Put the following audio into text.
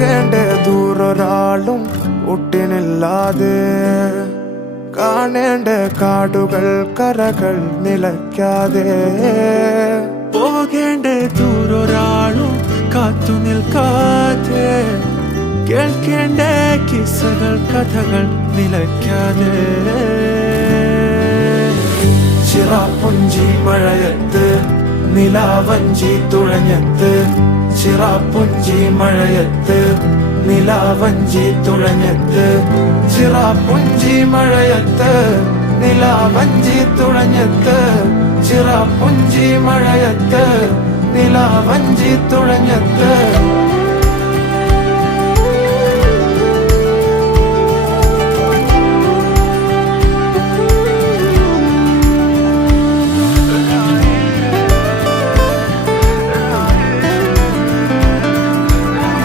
പോകേണ്ട ദൂരൊരാളും ഒട്ടിനില്ലാതെ കാണേണ്ട കാടുകൾ കരകൾ നിലയ്ക്കാതെ പോകേണ്ട ദൂരൊരാളും കാത്തു നിൽക്കാതെ കേൾക്കേണ്ട കിസ്സകൾ കഥകൾ നിലയ്ക്കാതെ ചിറാപ്പുഞ്ചി മഴയത്ത് നിലാവഞ്ചി തുഴഞ്ഞത്ത് ചിറാപ്പുഞ്ചി മഴയത്ത് നിലാവഞ്ചി തുഴഞ്ഞത്ത് ചിറാപ്പുഞ്ചി മഴയത്ത് നിലാവഞ്ചി തുഴഞ്ഞത്ത് ചിറാപ്പുഞ്ചി മഴയത്ത് നിലാവഞ്ചി തുഴഞ്ഞത്ത്